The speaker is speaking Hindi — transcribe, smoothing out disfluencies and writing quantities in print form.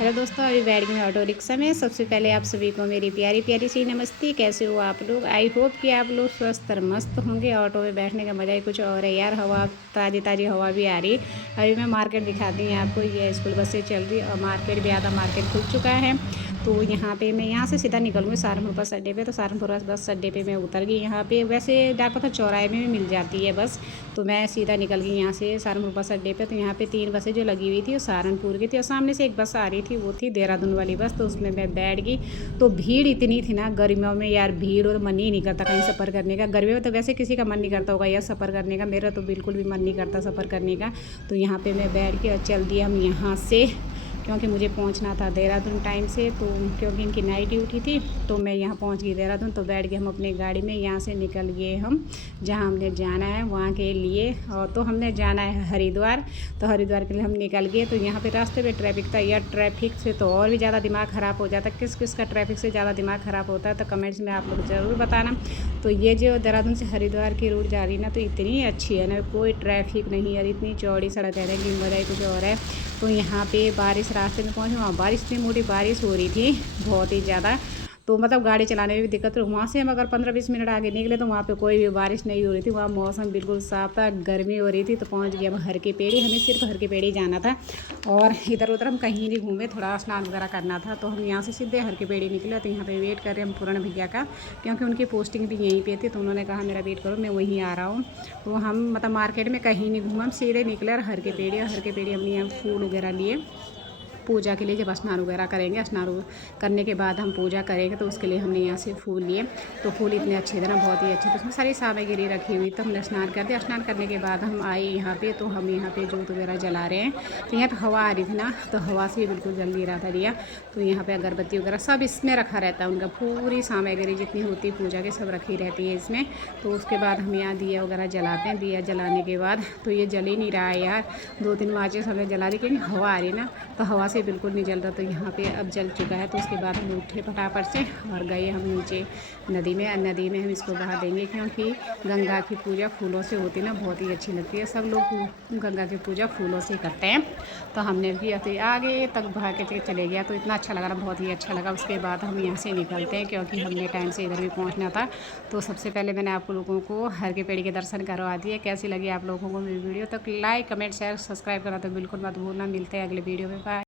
हेलो दोस्तों, अभी बैठ गई मैं ऑटो रिक्शा में। सबसे पहले आप सभी को मेरी प्यारी प्यारी सी नमस्ते। कैसे हो आप लोग? आई होप कि आप लोग स्वस्थ और मस्त होंगे। ऑटो में बैठने का मज़ा ही कुछ और है यार। हवा ताज़ी ताज़ी हवा भी आ रही है। अभी मैं मार्केट दिखाती हूँ आपको। ये स्कूल बसें चल रही है और मार्केट भी आधा मार्केट खुल चुका है। तो यहाँ पे मैं यहाँ से सीधा निकलूँगी सहारनपुर बस अड्डे पे। तो सहारनपुर बस अड्डे पे मैं उतर गई। यहाँ पे वैसे डाकपता चौराहे में भी मिल जाती है बस। तो मैं सीधा निकल गई यहाँ से सहारनपुर बस अड्डे पे। तो यहाँ पे 3 बसें जो लगी हुई थी वो सहारनपुर की थी और सामने से एक बस आ रही थी, वो थी देहरादून वाली बस। तो उसमें मैं बैठ गई। तो भीड़ इतनी थी ना गर्मियों में यार, भीड़ और मन ही नहीं करता कहीं सफ़र करने का। गर्मियों में तो वैसे किसी का मन नहीं करता होगा यार सफ़र करने का, मेरा तो बिल्कुल भी मन नहीं करता सफ़र करने का। तो यहाँ पे मैं बैठ के और चल दिया हम यहाँ से, क्योंकि मुझे पहुंचना था देहरादून टाइम से। तो क्योंकि इनकी नाइट ड्यूटी थी तो मैं यहाँ पहुंच गई देहरादून। तो बैठ गए हम अपनी गाड़ी में। यहाँ से निकल गए हम जहाँ हमने जाना है वहाँ के लिए। और तो हमने जाना है हरिद्वार। तो हरिद्वार के लिए हम निकल गए। तो यहाँ पे रास्ते पे ट्रैफिक था यार। ट्रैफिक से तो और भी ज़्यादा दिमाग ख़राब हो जाता है। किस किस का ट्रैफिक से ज़्यादा दिमाग ख़राब होता है तो कमेंट्स में आप लोग ज़रूर बताना। तो ये जो देहरादून से हरिद्वार की रूट जा रही है ना, तो इतनी अच्छी है ना, कोई ट्रैफिक नहीं है। इतनी चौड़ी सड़क है ना कि मज़ा ही कुछ और है। तो यहाँ पे बारिश, रास्ते में पहुँचे वहाँ बारिश, इतनी मोटी बारिश हो रही थी बहुत ही ज़्यादा। तो मतलब गाड़ी चलाने में भी दिक्कत रही। वहाँ से हम अगर 15-20 मिनट आगे निकले तो वहाँ पे कोई भी बारिश नहीं हो रही थी। वहाँ मौसम बिल्कुल साफ था, गर्मी हो रही थी। तो पहुँच गए हम हर की पेड़ी। हमें सिर्फ हर की पेड़ी जाना था और इधर उधर हम कहीं नहीं घूमे। थोड़ा स्नान वगैरह करना था तो हम यहाँ से सीधे हर की पेड़ी निकले। तो यहाँ पे वेट कर रहे हैं हम पूर्ण भैया का, क्योंकि उनकी पोस्टिंग भी यहीं पे थी। तो उन्होंने कहा मेरा वेट करो, मैं वहीं आ रहा हूँ। तो हम मतलब मार्केट में कहीं नहीं घूमा, हम सीधे निकले और हर की पेड़ी। और हर की पेड़ी हमने यहाँ फूल वगैरह लिए पूजा के लिए। जब स्नान वगैरह करेंगे, स्नान करने के बाद हम पूजा करेंगे तो उसके लिए हमने यहाँ से फूल लिए। तो फूल इतने अच्छे थे ना, बहुत ही अच्छे थे। उसमें सारी सामग्री रखी हुई। तो हमने स्नान कर दिया। स्नान करने के बाद हम आए यहाँ पे। तो हम यहाँ पे जोत वगैरह जला रहे हैं। तो यहाँ पे हवा आ रही थी ना, तो हवा से बिल्कुल जल नहीं रहा था दिया। तो यहाँ पे अगरबत्ती वगैरह सब इसमें रखा रहता है उनका। पूरी सामग्री जितनी होती है पूजा की सब रखी रहती है इसमें। तो उसके बाद हम यहाँ दिया वगैरह जलाते हैं। दिया जलाने के बाद तो ये जल ही नहीं रहा है यार। 2-3 माचिस हमने जला दी, क्योंकि हवा आ रही ना, तो हवा से बिल्कुल नहीं जल रहा। तो यहाँ पे अब जल चुका है। तो उसके बाद हम उठे फटाफट से और गए हम नीचे नदी में। नदी में हम इसको बहा देंगे, क्योंकि गंगा की पूजा फूलों से होती ना, बहुत ही अच्छी लगती है। सब लोग गंगा की पूजा फूलों से करते हैं। तो हमने भी ऐसे आगे तक बहा के चले गया। तो इतना अच्छा लगा ना, बहुत ही अच्छा लगा। उसके बाद हम यहाँ से निकलते हैं, क्योंकि हमने टाइम से इधर भी पहुँचना था। तो सबसे पहले मैंने आप लोगों को हर के पेड़ के दर्शन करवा दिए। कैसी लगी आप लोगों को मेरी वीडियो? तो लाइक कमेंट शेयर सब्सक्राइब करना तो बिल्कुल मत भूलना। मिलते हैं अगले वीडियो में। बाय।